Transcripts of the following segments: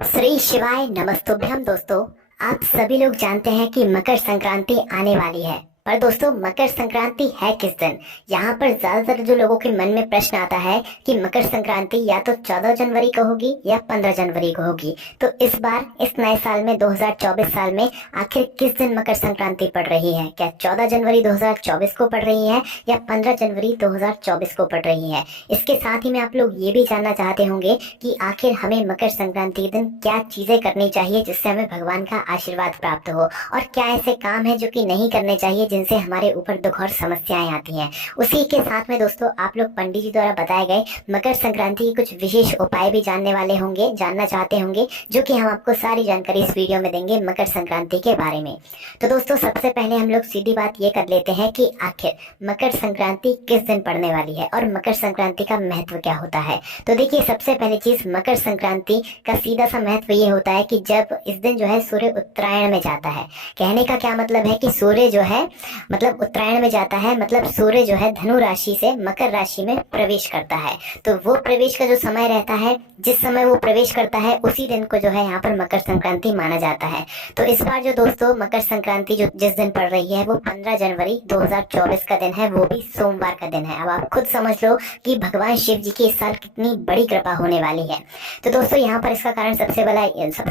श्री शिवाय नमस्तुभ्यम। दोस्तों, आप सभी लोग जानते हैं कि मकर संक्रांति आने वाली है। पर दोस्तों, मकर संक्रांति है किस दिन? यहाँ पर ज्यादातर जो लोगों के मन में प्रश्न आता है कि मकर संक्रांति या तो 14 जनवरी को होगी या 15 जनवरी को होगी। तो इस बार इस नए साल में 2024 साल में आखिर किस दिन मकर संक्रांति पड़ रही है? क्या 14 जनवरी 2024 को पड़ रही है या 15 जनवरी 2024 को पड़ रही है? इसके साथ ही में आप लोग ये भी जानना चाहते होंगे कि आखिर हमें मकर संक्रांति के दिन क्या चीजें करनी चाहिए जिससे हमें भगवान का आशीर्वाद प्राप्त हो, और क्या ऐसे काम है जो कि नहीं करने चाहिए जिनसे हमारे ऊपर दुख और समस्याएं आती हैं। उसी के साथ में दोस्तों, आप लोग पंडित जी द्वारा बताए गए मकर संक्रांति के कुछ विशेष उपाय भी जानने वाले होंगे, जानना चाहते होंगे, जो कि हम आपको सारी जानकारी इस वीडियो में देंगे मकर संक्रांति के बारे में। तो दोस्तों, सबसे पहले हम लोग सीधी बात ये कर लेते हैं कि आखिर मकर संक्रांति किस दिन पड़ने वाली है और मकर संक्रांति का महत्व क्या होता है। तो देखिए, सबसे पहली चीज, मकर संक्रांति का सीधा सा महत्व ये होता है कि जब इस दिन जो है सूर्य उत्तरायण में जाता है। कहने का क्या मतलब है कि सूर्य जो है मतलब उत्तरायण में जाता है, मतलब सूर्य जो है धनु राशि से मकर राशि में प्रवेश करता है। तो वो प्रवेश का जो समय रहता है, जिस समय वो प्रवेश करता है, उसी दिन को जो है यहाँ पर मकर संक्रांति माना जाता है। तो इस बार जो दोस्तों मकर संक्रांति जो जिस दिन पड़ रही है वो 15 जनवरी 2024 का दिन है, वो भी सोमवार का दिन है। अब आप खुद समझ लो कि भगवान शिव जी की इस साल कितनी बड़ी कृपा होने वाली है। तो दोस्तों, यहाँ पर इसका कारण सबसे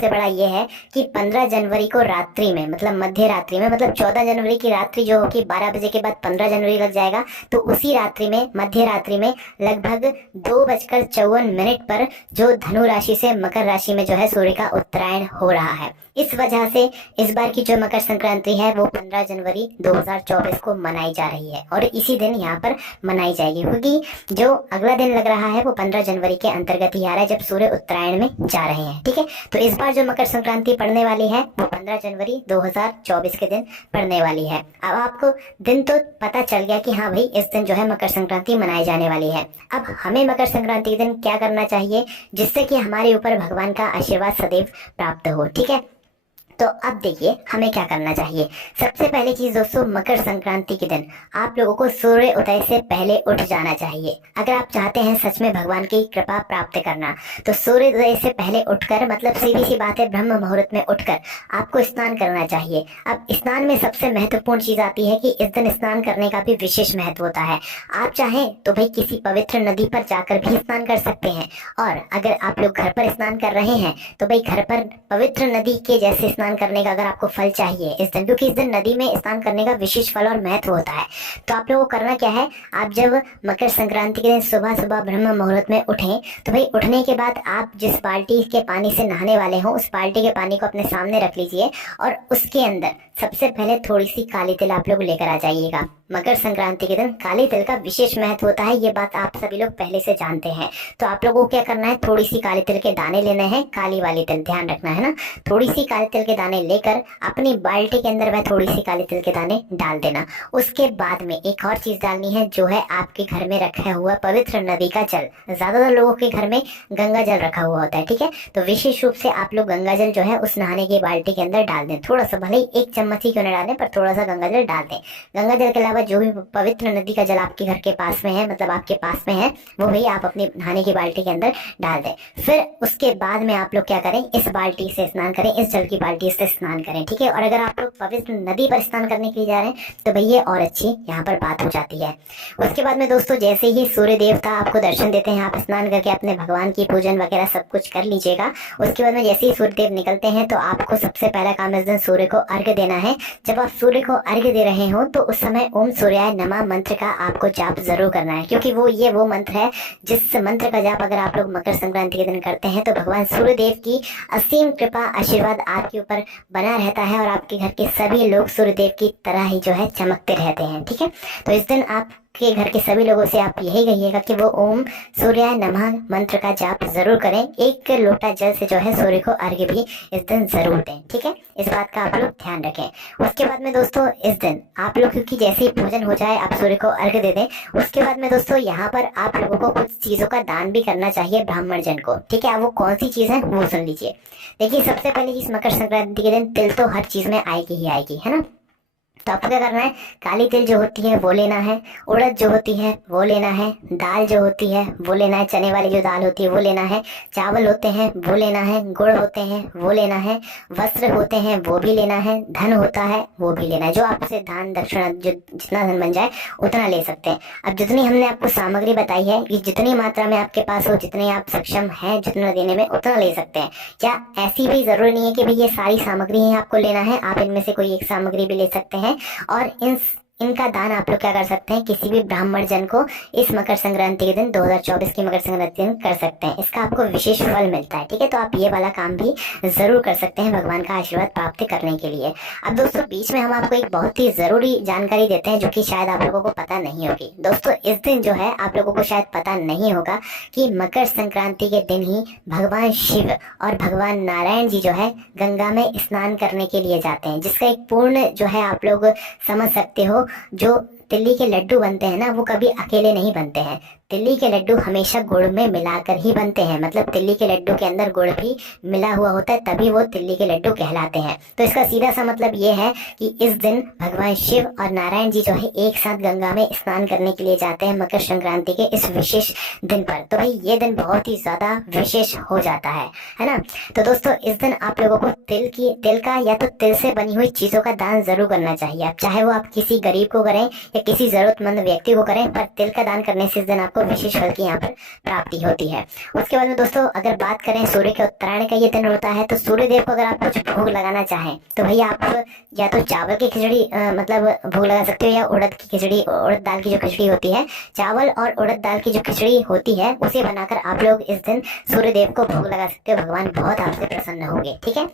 बड़ा ये है कि 15 जनवरी को रात्रि में, मतलब मध्य रात्रि में, मतलब 14 जनवरी की रात्रि जो होगी 12 बजे के बाद 15 जनवरी लग जाएगा, तो उसी रात्रि में, मध्य रात्रि में लगभग 2:54 पर जो धनु राशि से मकर राशि में जो है सूर्य का उत्तरायण हो रहा है। इस वजह से इस बार की जो मकर संक्रांति है वो 15 जनवरी 2024 को मनाई जा रही है और इसी दिन यहाँ पर मनाई जाएगी, क्योंकि जो अगला दिन लग रहा है वो 15 जनवरी के अंतर्गत ही आ रहा है जब सूर्य उत्तरायण में जा रहे हैं। ठीक है, तो इस बार जो मकर संक्रांति पड़ने वाली है वो 15 जनवरी 2024 के दिन पड़ने वाली है। अब आपको दिन तो पता चल गया कि हाँ भाई, इस दिन जो है मकर संक्रांति मनाई जाने वाली है। अब हमें मकर संक्रांति के दिन क्या करना चाहिए जिससे कि हमारे ऊपर भगवान का आशीर्वाद सदैव प्राप्त हो। ठीक है, तो अब देखिए हमें क्या करना चाहिए। सबसे पहली चीज दोस्तों, मकर संक्रांति के दिन आप लोगों को सूर्य उदय से पहले उठ जाना चाहिए। अगर आप चाहते हैं सच में भगवान की कृपा प्राप्त करना, तो सूर्य उदय से पहले उठकर, मतलब सीधी सी बात है, ब्रह्म मुहूर्त में उठकर आपको स्नान करना चाहिए। अब स्नान में सबसे महत्वपूर्ण चीज आती है कि इस दिन स्नान करने का भी विशेष महत्व होता है। आप चाहें तो भाई किसी पवित्र नदी पर जाकर भी स्नान कर सकते हैं, और अगर आप लोग घर पर स्नान कर रहे हैं तो भाई घर पर पवित्र नदी के जैसे स्नान करने का अगर आपको फल चाहिए इस दिन, क्योंकि इस दिन नदी में स्नान करने का विशेष फल और महत्व होता है। तो आप लोगों को करना क्या है, आप जब मकर संक्रांति के दिन सुबह सुबह ब्रह्म मुहूर्त में उठें, तो भाई उठने के बाद आप जिस बाल्टी के पानी से नहाने वाले हो उस बाल्टी के पानी को अपने सामने रख लीजिए और उसके अंदर सबसे पहले थोड़ी सी काली तिल आप लोग लेकर आ जाइएगा। मकर संक्रांति के दिन काली तिल का विशेष महत्व होता है, ये बात आप सभी लोग पहले से जानते हैं। तो आप लोगों को क्या करना है, थोड़ी सी काली तिल के दाने लेने हैं, काली वाली तिल, ध्यान रखना है ना। थोड़ी सी काली तिल के दाने लेकर अपनी बाल्टी के अंदर वह थोड़ी सी काली तिल के दाने डाल देना। उसके बाद में एक और चीज डालनी है, जो है आपके घर में रखा हुआ पवित्र नदी का जल। ज्यादातर लोगों के घर में गंगा जल रखा हुआ होता है। ठीक है, तो विशेष रूप से आप लोग गंगा जल जो है उस नहाने की बाल्टी के अंदर डाल दें। थोड़ा सा, भले ही 1 चम्मच ही क्यों न डालें, पर थोड़ा सा गंगा जल डाल दें। गंगा जल के अलावा जो भी पवित्र नदी का जल आपके घर के पास में है, मतलब आपके पास में है, वो भी आप अपनी नहाने की बाल्टी के अंदर डाल दें। फिर उसके बाद में आप लोग क्या करें, इस बाल्टी से स्नान करें, इस जल की बाल्टी से स्नान करें। ठीक है, और अगर आप लोग पवित्र नदी पर स्नान करने के लिए जा रहे हैं तो भैया और अच्छी यहाँ पर बात हो जाती है। उसके बाद में दोस्तों, जैसे ही सूर्य देवता आपको दर्शन देते हैं, आप स्नान करके अपने भगवान की पूजन वगैरह सब कुछ कर लीजिएगा। उसके बाद में जैसे ही सूर्य देव निकलते हैं तो आपको सबसे पहला काम इस दिन सूर्य को अर्घ्य देना है। जब आप सूर्य को अर्घ्य दे रहे हो तो उस समय ओम सूर्याय नमः मंत्र का आपको जाप जरूर करना है, क्योंकि वो मंत्र है जिस मंत्र का जाप अगर आप लोग मकर संक्रांति के दिन करते हैं तो भगवान सूर्य देव की असीम कृपा आशीर्वाद आपके ऊपर बना रहता है और आपके घर के सभी लोग सूर्यदेव की तरह ही जो है चमकते रहते हैं। ठीक है, तो इस दिन आपके घर के सभी लोगों से आप यही कहिएगा कि वो ओम सूर्याय नमः मंत्र का जाप जरूर करें। 1 लोटा जल से जो है सूर्य को अर्घ्य भी इस दिन जरूर दें। ठीक है, इस बात का आप लोग ध्यान रखें। उसके बाद में दोस्तों, इस दिन आप लोग, क्योंकि जैसे ही पूजन हो जाए आप सूर्य को अर्घ्य दे दें, उसके बाद में दोस्तों यहाँ पर आप लोगों को कुछ चीजों का दान भी करना चाहिए ब्राह्मण जन को। ठीक है, वो कौन सी चीज है वो सुन लीजिए। देखिए, सबसे पहले इस मकर संक्रांति के दिन तिल तो हर चीज में आएगी ही आएगी, है ना। तो आपको क्या करना है, काली तिल जो होती है वो लेना है, उड़द जो होती है वो लेना है, दाल जो होती है वो लेना है, चने वाली जो दाल होती है वो लेना है, चावल होते हैं वो लेना है, गुड़ होते हैं वो लेना है, वस्त्र होते हैं वो भी लेना है, धन होता है वो भी लेना है। जो आपसे दान दक्षिणा जो जितना धन बन जाए उतना ले सकते हैं। अब जितनी हमने आपको सामग्री बताई है कि जितनी मात्रा में आपके पास हो, जितने आप सक्षम हैं जितना देने में, उतना ले सकते हैं। क्या ऐसी भी जरूरी नहीं है कि भाई ये सारी सामग्री ही आपको लेना है, आप इनमें से कोई एक सामग्री भी ले सकते हैं और इनका दान आप लोग क्या कर सकते हैं, किसी भी ब्राह्मण जन को इस मकर संक्रांति के दिन 2024 की मकर संक्रांति के दिन कर सकते हैं। इसका आपको विशेष फल मिलता है। ठीक है, तो आप ये वाला काम भी जरूर कर सकते हैं भगवान का आशीर्वाद प्राप्त करने के लिए। अब दोस्तों बीच में हम आपको एक बहुत ही जरूरी जानकारी देते हैं जो कि शायद आप लोगों को पता नहीं होगी। दोस्तों इस दिन जो है आप लोगों को शायद पता नहीं होगा कि मकर संक्रांति के दिन ही भगवान शिव और भगवान नारायण जी जो है गंगा में स्नान करने के लिए जाते हैं, जिसका एक पूर्ण जो है आप लोग समझ सकते हो। जो तिल्ली के लड्डू बनते हैं ना, वो कभी अकेले नहीं बनते हैं। तिल्ली के लड्डू हमेशा गुड़ में मिलाकर ही बनते हैं, मतलब तिल्ली के लड्डू के अंदर गुड़ भी मिला हुआ होता है, तभी वो तिल्ली के लड्डू कहलाते हैं। तो इसका सीधा सा मतलब ये है कि इस दिन भगवान शिव और नारायण जी जो है एक साथ गंगा में स्नान करने के लिए जाते हैं मकर संक्रांति के इस विशेष दिन पर। तो भाई ये दिन बहुत ही ज्यादा विशेष हो जाता है ना। तो दोस्तों इस दिन आप लोगों को तिल का या तो तिल से बनी हुई चीजों का दान जरूर करना चाहिए। आप चाहे वो आप किसी गरीब को करें या किसी जरूरतमंद व्यक्ति को करें, पर तिल का दान करने से इस दिन आपको विशेष फल की यहाँ पर प्राप्ति होती है। उसके बाद में दोस्तों अगर बात करें सूर्य के उत्तरायण का ये दिन होता है, तो सूर्य देव को अगर आप कुछ भोग लगाना चाहें तो भैया आप या तो चावल की खिचड़ी मतलब भोग लगा सकते हो, या उड़द की खिचड़ी, उड़द दाल की जो खिचड़ी होती है, चावल और उड़द दाल की जो खिचड़ी होती है उसे बनाकर आप लोग इस दिन सूर्य देव को भोग लगा सकते हो। भगवान बहुत आपसे प्रसन्न होंगे। ठीक है,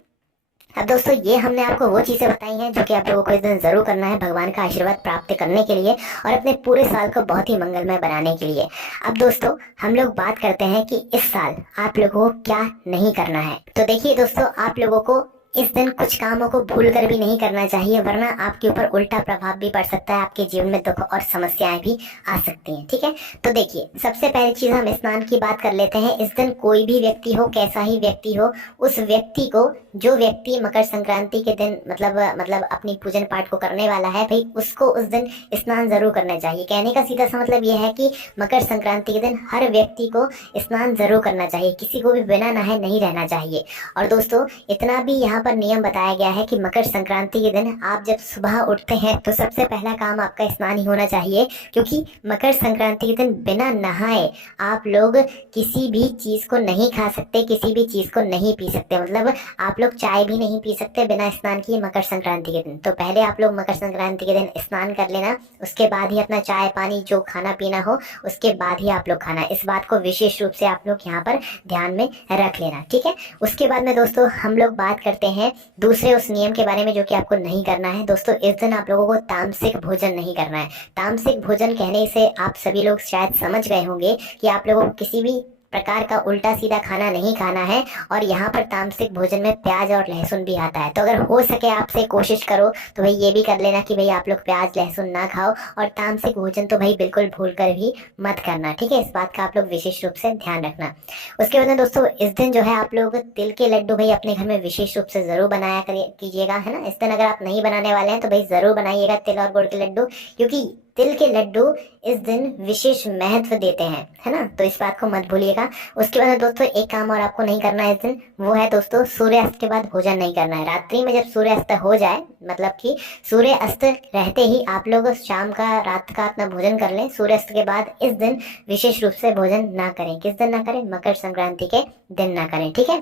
अब दोस्तों ये हमने आपको वो चीजें बताई हैं जो कि आप लोगों को इस दिन जरूर करना है भगवान का आशीर्वाद प्राप्त करने के लिए और अपने पूरे साल को बहुत ही मंगलमय बनाने के लिए। अब दोस्तों हम लोग बात करते हैं कि इस साल आप लोगों को क्या नहीं करना है। तो देखिए दोस्तों, आप लोगों को इस दिन कुछ कामों को भूल कर भी नहीं करना चाहिए, वरना आपके ऊपर उल्टा प्रभाव भी पड़ सकता है, आपके जीवन में दुख और समस्याएं भी आ सकती हैं। ठीक है, तो देखिए सबसे पहली चीज हम स्नान की बात कर लेते हैं। इस दिन कोई भी व्यक्ति हो, कैसा ही व्यक्ति हो, उस व्यक्ति को, जो व्यक्ति मकर संक्रांति के दिन मतलब अपनी पूजन पाठ को करने वाला है, भाई उसको उस दिन स्नान जरूर करना चाहिए। कहने का सीधा सा मतलब यह है कि मकर संक्रांति के दिन हर व्यक्ति को स्नान जरूर करना चाहिए, किसी को भी बिना नहाए नहीं रहना चाहिए। और दोस्तों इतना भी यहाँ पर नियम बताया गया है कि मकर संक्रांति के दिन आप जब सुबह उठते हैं तो सबसे पहला काम आपका स्नान ही होना चाहिए, क्योंकि मकर संक्रांति के दिन बिना नहाए आप लोग किसी भी चीज को नहीं खा सकते, किसी भी चीज को नहीं पी सकते। मतलब आप लोग चाय भी नहीं पी सकते बिना स्नान किए मकर संक्रांति के दिन। तो पहले आप लोग मकर संक्रांति के दिन स्नान कर लेना, उसके बाद ही अपना चाय पानी जो खाना पीना हो उसके बाद ही आप लोग खाना। इस बात को विशेष रूप से आप लोग यहाँ पर ध्यान में रख लेना। ठीक है, उसके बाद में दोस्तों हम लोग बात करते हैं दूसरे उस नियम के बारे में जो कि आपको नहीं करना है। दोस्तों इस दिन आप लोगों को तामसिक भोजन नहीं करना है। तामसिक भोजन कहने से आप सभी लोग शायद समझ गए होंगे कि आप लोगों को किसी भी प्रकार का उल्टा सीधा खाना नहीं खाना है, और यहाँ पर तामसिक भोजन में प्याज और लहसुन भी आता है। तो अगर हो सके आपसे कोशिश करो तो भाई ये भी कर लेना कि भाई आप लोग प्याज लहसुन ना खाओ, और तामसिक भोजन तो भाई बिल्कुल भूल कर भी मत करना। ठीक है, इस बात का आप लोग विशेष रूप से ध्यान रखना। उसके बाद दोस्तों इस दिन जो है आप लोग तिल के लड्डू भाई अपने घर में विशेष रूप से जरूर बनाया कीजिएगा, है ना। इस दिन अगर आप नहीं बनाने वाले हैं तो भाई जरूर बनाइएगा तिल और गुड़ के लड्डू, क्योंकि तिल के लड्डू इस दिन विशेष महत्व देते हैं, है ना। तो इस बात को मत भूलिएगा। उसके बाद दोस्तों एक काम और आपको नहीं करना है इस दिन, वो है दोस्तों सूर्यास्त के बाद भोजन नहीं करना है। रात्रि में जब सूर्यास्त हो जाए, मतलब कि सूर्यास्त रहते ही आप लोग शाम का रात का अपना भोजन कर लें। सूर्यास्त के बाद इस दिन विशेष रूप से भोजन ना करें। किस दिन ना करें? मकर संक्रांति के दिन ना करें। ठीक है,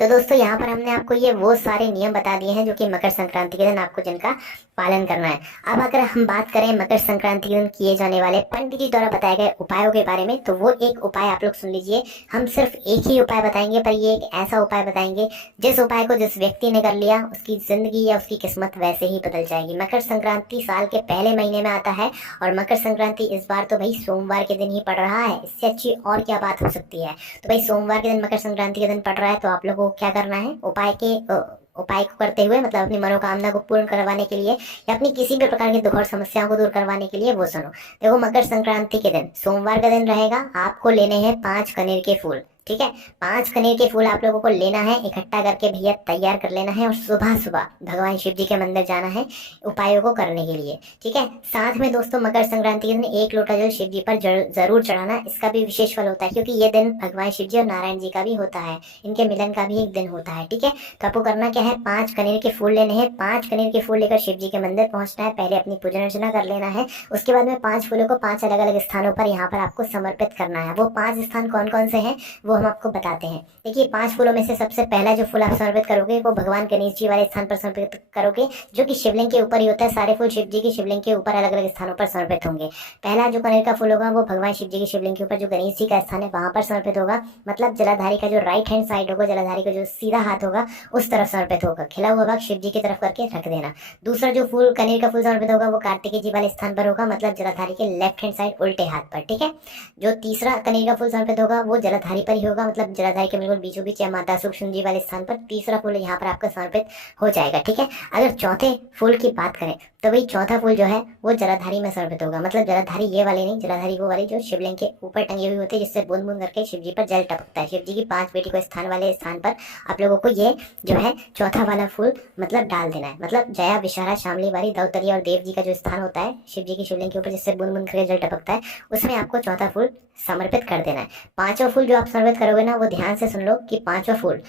तो दोस्तों यहाँ पर हमने आपको ये वो सारे नियम बता दिए हैं जो कि मकर संक्रांति के दिन आपको जिनका पालन करना है। अब अगर हम बात करें मकर संक्रांति के दिन किए जाने वाले पंडित जी द्वारा बताए गए उपायों के बारे में, तो वो एक उपाय आप लोग सुन लीजिए। हम सिर्फ एक ही उपाय बताएंगे, पर ये एक ऐसा उपाय बताएंगे जिस उपाय को जिस व्यक्ति ने कर लिया उसकी जिंदगी या उसकी किस्मत वैसे ही बदल जाएगी। मकर संक्रांति साल के पहले महीने में आता है, और मकर संक्रांति इस बार तो भाई सोमवार के दिन ही पड़ रहा है। इससे अच्छी और क्या बात हो सकती है। तो भाई सोमवार के दिन मकर संक्रांति के दिन पड़ रहा है, तो आप लोगों को क्या करना है, उपाय को करते हुए, मतलब अपनी मनोकामना को पूर्ण करवाने के लिए या अपनी किसी भी प्रकार की दुख और समस्याओं को दूर करवाने के लिए वो सुनो। देखो मकर संक्रांति के दिन सोमवार का दिन रहेगा, आपको लेने हैं 5 कनेर के फूल। ठीक है। 5 कनेर के फूल आप लोगों को लेना है, इकट्ठा करके भैया तैयार कर लेना है और सुबह सुबह भगवान शिव जी के मंदिर जाना है उपायों को करने के लिए, ठीक है। साथ में दोस्तों मकर संक्रांति के दिन 1 लोटा जल शिव जी पर जरूर चढ़ाना, इसका भी विशेष फल होता है क्योंकि ये दिन भगवान शिव जी और नारायण जी का भी होता है, इनके मिलन का भी एक दिन होता है, ठीक है। तो आपको करना क्या है, 5 कनेर के फूल लेने हैं, 5 कनेर के फूल लेकर शिव जी के मंदिर पहुंचना है, पहले अपनी पूजन अर्चना कर लेना है। उसके बाद में 5 फूलों को 5 अलग अलग स्थानों पर यहाँ पर आपको समर्पित करना है। वो 5 स्थान कौन कौन से हैं वो हम आपको बताते हैं। देखिए 5 फूलों में से सबसे पहला जो फूल आप समर्पित करोगे वो भगवान गणेश जी वाले स्थान पर समर्पित करोगे, जो कि शिवलिंग के ऊपर ही होता है। सारे फूल शिव जी की शिवलिंग के ऊपर अलग अलग स्थानों पर समर्पित होंगे। पहला जो कनेर का फूल होगा वो भगवान शिव जी की शिवलिंग के ऊपर जो गणेश जी का स्थान है वहां पर समर्पित होगा, मतलब जलाधारी का जो राइट हैंड साइड होगा, जलाधारी का जो सीधा हाथ होगा उस तरफ समर्पित होगा। खिला हुआ भाग शिव जी की तरफ करके रख देना। दूसरा जो फूल कनेर का फूल समर्पित होगा वो कार्तिकेय जी वाले स्थान पर होगा, मतलब जलाधारी के लेफ्ट हैंड साइड उल्टे हाथ पर, ठीक है। जो तीसरा कनेर का फूल समर्पित होगा वो जलाधारी पर ही होगा, मतलब जलाधारी के बिल्कुल बीचों बीच या माता सूक्ष्म जी वाले स्थान पर तीसरा फूल यहाँ पर आपका समर्पित हो जाएगा, ठीक है। अगर चौथे फूल की बात करें तो वही चौथा फूल जो है वो जलाधारी में समर्पित होगा, मतलब जलाधारी ये वाली नहीं, जलाधारी वो वाली जो शिवलिंग के ऊपर टंगी हुई होती है, जिससे बूंद बूंद करके शिव जी पर जल टपकता है। शिव जी की 5 बेटी को स्थान वाले स्थान पर आप लोगों को ये जो है चौथा वाला फूल मतलब डाल देना है, मतलब जया विशारा शामली बारी दौतरी और देव जी का जो स्थान होता है शिव जी की शिवलिंग के ऊपर जिससे बूंद बूंद करके जल टपकता है, उसमें आपको चौथा फूल समर्पित कर देना है। 5वां फूल जो आप समर्पित करोगे ना वो ध्यान से सुन लो कि 5वां फूल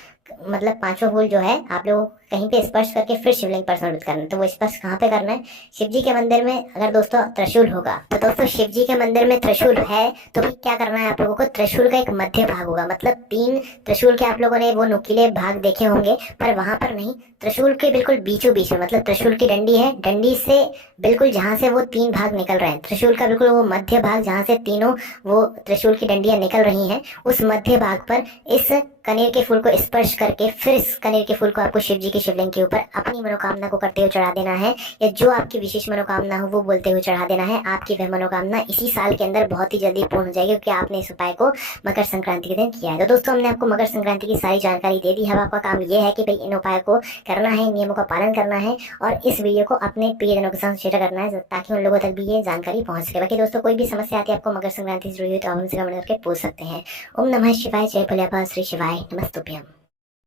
मतलब 5वां फूल जो है आप लोग कहीं पे स्पर्श करके फिर शिवलिंग पर समर्पित करना है। तो वो स्पर्श कहाँ पे करना है, शिव जी के मंदिर में। अगर दोस्तों त्रिशूल होगा तो दोस्तों शिव जी के मंदिर में त्रिशूल है तो भी क्या करना है आप लोगों को, त्रिशूल का एक मध्य भाग होगा, मतलब 3 त्रिशूल के आप लोगों ने वो नुकीले भाग देखे होंगे, पर वहां पर नहीं, त्रिशूल के बिल्कुल बीचों बीच में, मतलब त्रिशूल की डंडी है, डंडी से बिल्कुल जहां से वो 3 भाग निकल रहे हैं, त्रिशूल का बिल्कुल वो मध्य भाग जहां से तीनों वो त्रिशूल की डंडियां निकल रही हैं, उस मध्य भाग पर इस कनेर के फूल को स्पर्श करके फिर इस कनेर के फूल को आपको शिव जी की शिवलिंग के ऊपर अपनी मनोकामना को करते हुए चढ़ा देना है, या जो आपकी विशेष मनोकामना हो वो बोलते हुए चढ़ा देना है। आपकी वह मनोकामना इसी साल के अंदर बहुत ही जल्दी पूर्ण हो जाएगी क्योंकि आपने इस उपाय को मकर संक्रांति के दिन किया है। तो दोस्तों हमने आपको मकर संक्रांति की सारी जानकारी दे दी है। अब आपका काम ये है कि भाई इन उपायों को करना है, नियमों का पालन करना है और इस वीडियो को अपने प्रियजनों के साथ शेयर करना है ताकि उन लोगों तक भी ये जानकारी पहुंच सके। बाकी दोस्तों कोई भी समस्या आती है आपको मकर संक्रांति से जुड़ी हुई तो आप हमसे कमेंट करके पूछ सकते हैं। ओम नमः शिवाय, जय भोलेबाबा, श्री शिवाय, नमस्तुभ्यम।